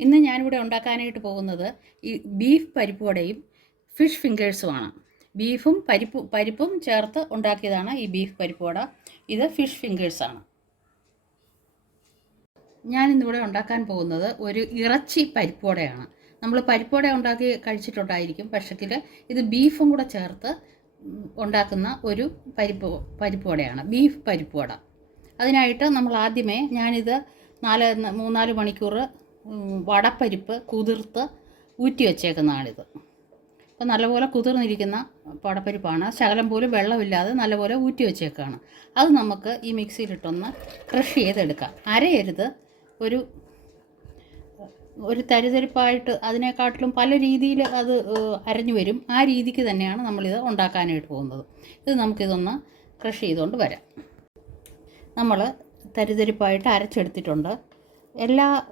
ഇന്ന് ഞാനിവിടെ ഉണ്ടാക്കാനായിട്ട് പോകുന്നത് ഈ ബീഫ് പരിപ്പ് വടയും ഫിഷ് ഫിംഗേഴ്സുമാണ്. ബീഫും പരിപ്പ് പരിപ്പും ചേർത്ത് ഉണ്ടാക്കിയതാണ് ഈ ബീഫ് പരിപ്പ് വട ഇത് ഫിഷ് ഫിംഗേഴ്സാണ്. ഞാനിന്നിവിടെ ഉണ്ടാക്കാൻ പോകുന്നത് ഒരു ഇറച്ചി പരിപ്പ് വടയാണ് നമ്മൾ പരിപ്പ് പരിപ്പുവട ഉണ്ടാക്കി കഴിച്ചിട്ടുണ്ടായിരിക്കും പക്ഷെങ്കിൽ ഇത് ബീഫും കൂടെ ചേർത്ത് ഉണ്ടാക്കുന്ന ഒരു പരിപ്പ് പരിപ്പ് വടയാണ് ബീഫ് പരിപ്പ് വട അതിനായിട്ട് നമ്മൾ ആദ്യമേ ഞാനിത് നാല് മൂന്നാൽ മണിക്കൂർ വടപ്പരിപ്പ് കുതിർത്ത് ഊറ്റി വച്ചേക്കുന്നതാണിത്. അപ്പോൾ നല്ലപോലെ കുതിർന്നിരിക്കുന്ന വടപ്പരിപ്പാണ്. ശകലം പോലും വെള്ളമില്ലാതെ നല്ലപോലെ ഊറ്റി വെച്ചേക്കാണ്. അത് നമുക്ക് ഈ മിക്സിയിലിട്ടൊന്ന് ക്രഷ് ചെയ്തെടുക്കാം. അരയരുത്. ഒരു ഒരു തരിതരിപ്പായിട്ട് അതിനെക്കാട്ടിലും പല രീതിയിൽ അത് അരഞ്ഞു വരും. ആ രീതിക്ക് തന്നെയാണ് നമ്മളിത് ഉണ്ടാക്കാനായിട്ട് പോകുന്നത്. ഇത് നമുക്കിതൊന്ന് ക്രഷ് ചെയ്തുകൊണ്ട് വരാം. നമ്മൾ തരിതരിപ്പായിട്ട് അരച്ചെടുത്തിട്ടുണ്ട്. എല്ലാ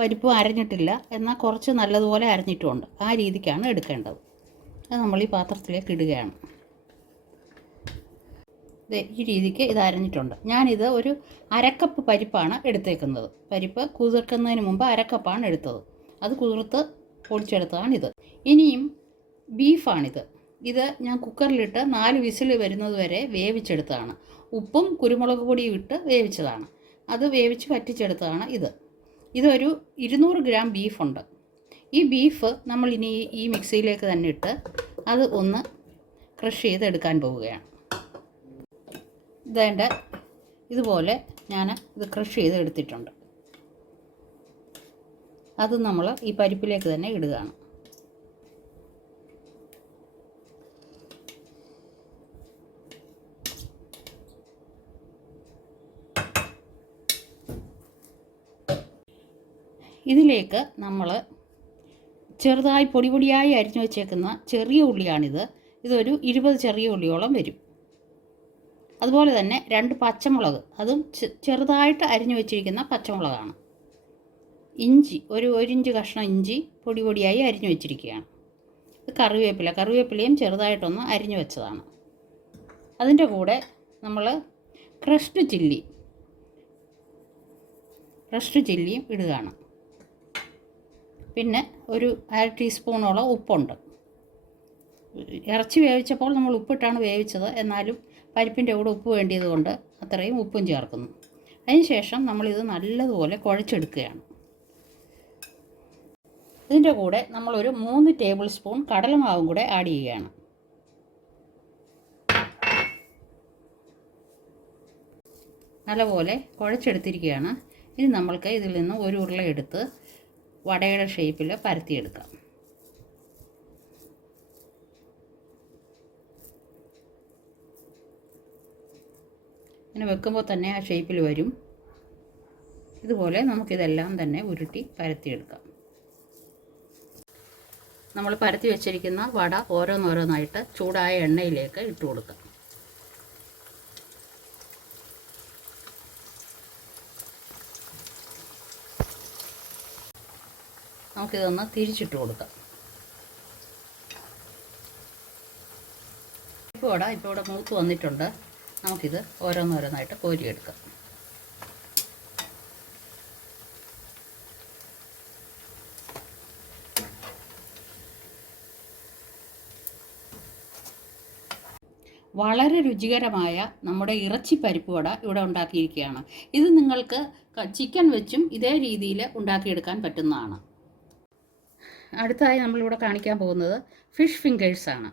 പരിപ്പും അരഞ്ഞിട്ടില്ല. എന്നാൽ കുറച്ച് നല്ലതുപോലെ അരഞ്ഞിട്ടുമുണ്ട് ആ രീതിക്കാണ് എടുക്കേണ്ടത്. അത് നമ്മൾ ഈ പാത്രത്തിലേക്ക് ഇടുകയാണ്. ഈ രീതിക്ക് ഇത് അരഞ്ഞിട്ടുണ്ട്. ഞാനിത് ഒരു അരക്കപ്പ് പരിപ്പാണ് എടുത്തേക്കുന്നത്. പരിപ്പ് കുതിർക്കുന്നതിന് മുമ്പ് അരക്കപ്പാണ് എടുത്തത്. അത് കുതിർത്ത് പൊടിച്ചെടുത്തതാണിത്. ഇനിയും ബീഫാണിത്. ഇത് ഞാൻ കുക്കറിലിട്ട് നാല് വിസിൽ വരുന്നത് വരെ വേവിച്ചെടുത്തതാണ്. ഉപ്പും കുരുമുളക് പൊടിയും ഇട്ട് വേവിച്ചതാണ്. അത് വേവിച്ച് വറ്റിച്ചെടുത്തതാണ് ഇത്. ഇതൊരു ഇരുന്നൂറ് ഗ്രാം ബീഫുണ്ട്. ഈ ബീഫ് നമ്മൾ ഇനി ഈ മിക്സിയിലേക്ക് തന്നെ ഇട്ട് അത് ഒന്ന് ക്രഷ് ചെയ്തെടുക്കാൻ പോവുകയാണ്. ഇതേണ്ട ഇതുപോലെ ഞാൻ ഇത് ക്രഷ് ചെയ്ത് എടുത്തിട്ടുണ്ട്. അത് നമ്മൾ ഈ പരിപ്പിലേക്ക് തന്നെ ഇടുകയാണ്. ഇതിലേക്ക് നമ്മൾ ചെറുതായി പൊടി പൊടിയായി അരിഞ്ഞു വെച്ചേക്കുന്ന ചെറിയ ഉള്ളിയാണിത്. ഇതൊരു ഇരുപത് ചെറിയ ഉള്ളിയോളം വരും. അതുപോലെ തന്നെ രണ്ട് പച്ചമുളക് അതും ചെറുതായിട്ട് അരിഞ്ഞു വെച്ചിരിക്കുന്ന പച്ചമുളകാണ്. ഇഞ്ചി ഒരു ഒരു ഇഞ്ച് കഷ്ണം ഇഞ്ചി പൊടി പൊടിയായി അരിഞ്ഞു വെച്ചിരിക്കുകയാണ്. ഇത് കറിവേപ്പില കറിവേപ്പിലയും ചെറുതായിട്ടൊന്ന് അരിഞ്ഞു വെച്ചതാണ്. അതിന്റെ കൂടെ നമ്മൾ ക്രഷ്ഡ് ചില്ലി ക്രഷ്ഡ് ചില്ലിയും ഇടുകയാണ്. പിന്നെ ഒരു അര ടീസ്പൂണോളം ഉപ്പുണ്ട്. ഇറച്ചി വേവിച്ചപ്പോൾ നമ്മൾ ഉപ്പിട്ടാണ് വേവിച്ചത്. എന്നാലും പരിപ്പിന്റെ കൂടെ ഉപ്പ് വേണ്ടിയത് കൊണ്ട് അത്രയും ഉപ്പും ചേർക്കുന്നു. അതിനുശേഷം നമ്മളിത് നല്ലതുപോലെ കുഴച്ചെടുക്കുകയാണ്. ഇതിന്റെ കൂടെ നമ്മളൊരു മൂന്ന് ടേബിൾ സ്പൂൺ കടലമാവും കൂടെ ആഡ് ചെയ്യുകയാണ്. നല്ലപോലെ കുഴച്ചെടുത്തിരിക്കുകയാണ്. ഇനി നമ്മൾക്ക് ഇതിൽ നിന്ന് ഒരു ഉരുള എടുത്ത് വടയുടെ ഷേപ്പിൽ പരത്തിയെടുക്കാം. ഇങ്ങനെ വെക്കുമ്പോൾ തന്നെ ആ ഷേപ്പിൽ വരും. ഇതുപോലെ നമുക്കിതെല്ലാം തന്നെ ഉരുട്ടി പരത്തിയെടുക്കാം. നമ്മൾ പരത്തി വെച്ചിരിക്കുന്ന വട ഓരോന്നോരോന്നായിട്ട് ചൂടായ എണ്ണയിലേക്ക് ഇട്ട് കൊടുക്കാം നമുക്കിതൊന്ന് തിരിച്ചിട്ട് കൊടുക്കാം. ഇപ്പോൾ ഇവിടെ ഇപ്പോൾ ഇവിടെ മൂത്ത് വന്നിട്ടുണ്ട്. നമുക്കിത് ഓരോന്നോരോന്നായിട്ട് കോരിയെടുക്കാം. വളരെ രുചികരമായ നമ്മുടെ ഇറച്ചി പരിപ്പ് വട ഇവിടെ ഉണ്ടാക്കിയിരിക്കുകയാണ്. ഇത് നിങ്ങൾക്ക് ചിക്കൻ വെച്ചും ഇതേ രീതിയിൽ ഉണ്ടാക്കിയെടുക്കാൻ പറ്റുന്നതാണ്. അടുത്തതായി നമ്മളിവിടെ കാണിക്കാൻ പോകുന്നത് ഫിഷ് ഫിംഗേഴ്സാണ്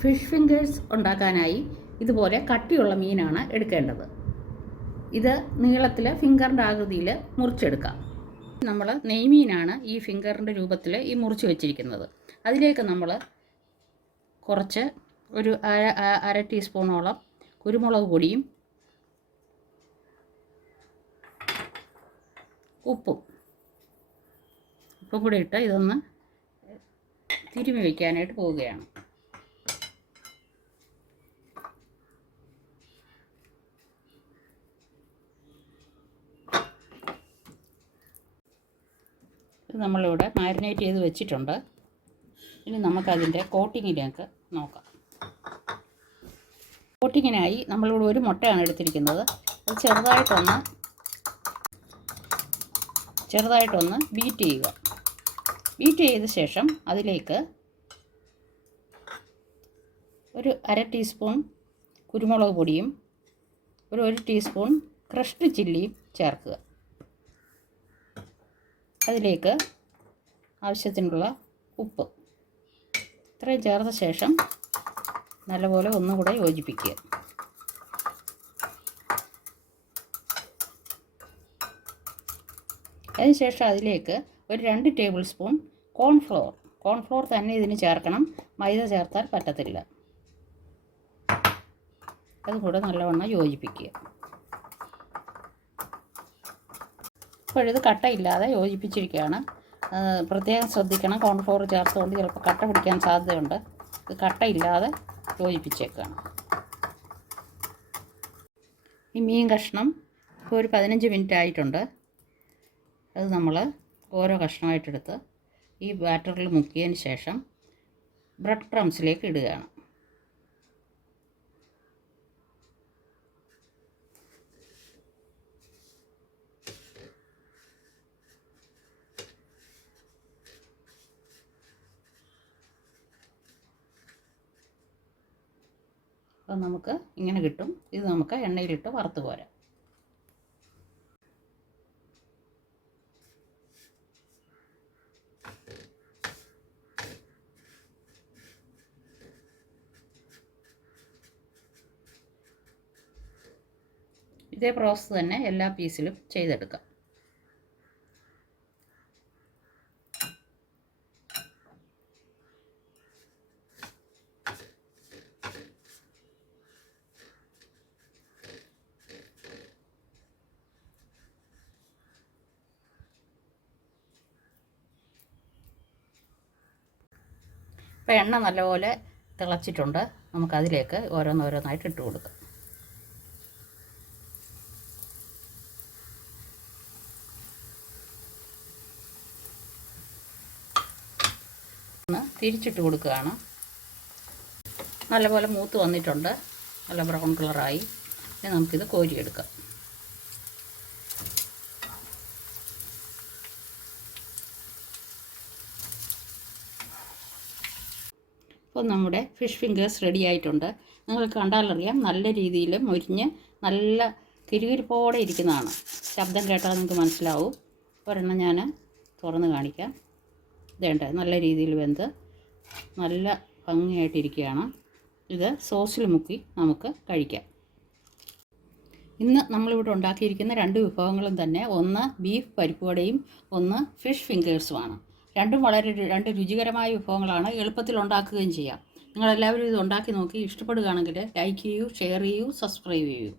ഫിഷ് ഫിംഗേഴ്സ് ഉണ്ടാക്കാനായി ഇതുപോലെ കട്ടിയുള്ള മീനാണ് എടുക്കേണ്ടത്. ഇത് നീളത്തിൽ ഫിംഗറിന്റെ ആകൃതിയിൽ മുറിച്ചെടുക്കാം. നമ്മൾ നെയ്മീനാണ് ഈ ഫിംഗറിന്റെ രൂപത്തിൽ ഈ മുറിച്ച് വെച്ചിരിക്കുന്നത്. അതിലേക്ക് നമ്മൾ കുറച്ച് ഒരു അര അര ടീസ്പൂണോളം കുരുമുളക് പൊടിയും ഉപ്പും ഉപ്പും കൂടി ഇട്ട് ഇതൊന്ന് തിരുമി വയ്ക്കാനായിട്ട് പോവുകയാണ്. ഇത് നമ്മളിവിടെ മാരിനേറ്റ് ചെയ്ത് വെച്ചിട്ടുണ്ട്. ഇനി നമുക്കതിന്റെ കോട്ടിങ്ങിലേക്ക് നോക്കാം. കോട്ടിങ്ങിനായി നമ്മളിവിടെ ഒരു മുട്ടയാണ് എടുത്തിരിക്കുന്നത്. അത് ചെറുതായിട്ടൊന്ന് ചെറുതായിട്ടൊന്ന് ബീറ്റ് ചെയ്യുക. ബീറ്റ് ചെയ്ത ശേഷം അതിലേക്ക് ഒരു അര ടീസ്പൂൺ കുരുമുളക് പൊടിയും ഒരു ഒരു ടീസ്പൂൺ ക്രഷ്ഡ് ചില്ലിയും ചേർക്കുക. അതിലേക്ക് ആവശ്യത്തിനുള്ള ഉപ്പ്. ഇത്രയും ചേർത്ത ശേഷം നല്ലപോലെ ഒന്നുകൂടെ യോജിപ്പിക്കുക. അതിനുശേഷം അതിലേക്ക് ഒരു രണ്ട് ടേബിൾ സ്പൂൺ കോൺഫ്ലോർ. കോൺഫ്ലോർ തന്നെ ഇതിന് ചേർക്കണം. മൈദ ചേർത്താൽ പറ്റത്തില്ല. അതുകൂടെ നല്ലവണ്ണം യോജിപ്പിക്കുക. ഇപ്പോഴിത് കട്ടയില്ലാതെ യോജിപ്പിച്ചിരിക്കുകയാണ്. പ്രത്യേകം ശ്രദ്ധിക്കണം. കോൺഫ്ലോർ ചേർത്തുകൊണ്ട് ചിലപ്പോൾ കട്ട പിടിക്കാൻ സാധ്യതയുണ്ട്. ഇത് കട്ടയില്ലാതെ യോജിപ്പിച്ചേക്കുകയാണ് ഈ മീൻ കഷ്ണം ഇപ്പോൾ ഒരു പതിനഞ്ച് മിനിറ്റ് ആയിട്ടുണ്ട്. അത് നമ്മൾ ഓരോ കഷ്ണമായിട്ടെടുത്ത് ഈ ബാറ്ററിൽ മുക്കിയതിന് ശേഷം ബ്രെഡ് ക്രംസിലേക്ക് ഇടുകയാണ്. അപ്പം നമുക്ക് ഇങ്ങനെ കിട്ടും. ഇത് നമുക്ക് എണ്ണയിലിട്ട് വറുത്ത് പോരാം. ഇതേ പ്രോസസ്സ് തന്നെ എല്ലാ പീസിലും ചെയ്തെടുക്കാം. അപ്പോൾ എണ്ണ നല്ലപോലെ തിളച്ചിട്ടുണ്ട്. നമുക്കതിലേക്ക് ഓരോന്നോരോന്നായിട്ട് ഇട്ട് കൊടുക്കാം. ഒന്ന് തിരിച്ചിട്ട് കൊടുക്കുകയാണ്. നല്ലപോലെ മൂത്ത് വന്നിട്ടുണ്ട്. നല്ല ബ്രൗൺ കളറായി. ഇനി നമുക്കിത് കോരിയെടുക്കാം. ഇപ്പോൾ നമ്മുടെ ഫിഷ് ഫിംഗേഴ്സ് റെഡി ആയിട്ടുണ്ട്. നിങ്ങൾക്ക് കണ്ടാലറിയാം നല്ല രീതിയിൽ മുരിഞ്ഞ് നല്ല കിരുകിരിപ്പോടെ ഇരിക്കുന്നതാണ്. ശബ്ദം കേട്ടാൽ നിങ്ങൾക്ക് മനസ്സിലാവും. ഒരെണ്ണം ഞാൻ തുറന്ന് കാണിക്കാം. ഇതേണ്ട നല്ല രീതിയിൽ വെന്ത് നല്ല ഭംഗിയായിട്ടിരിക്കുകയാണ്. ഇത് സോസിൽ മുക്കി നമുക്ക് കഴിക്കാം. ഇന്ന് നമ്മളിവിടെ ഉണ്ടാക്കിയിരിക്കുന്ന രണ്ട് വിഭവങ്ങളും തന്നെ ഒന്ന് ബീഫ് പരിപ്പുവടയും ഒന്ന് ഫിഷ് ഫിംഗേഴ്സുമാണ്. രണ്ടും വളരെ രണ്ട് രുചികരമായ വിഭവങ്ങളാണ് എളുപ്പത്തിൽ ഉണ്ടാക്കുകയും ചെയ്യാം. നിങ്ങളെല്ലാവരും ഇത് ഉണ്ടാക്കി നോക്കി ഇഷ്ടപ്പെടുകയാണെങ്കിൽ ലൈക്ക് ചെയ്യൂ ഷെയർ ചെയ്യൂ സബ്സ്ക്രൈബ് ചെയ്യൂ.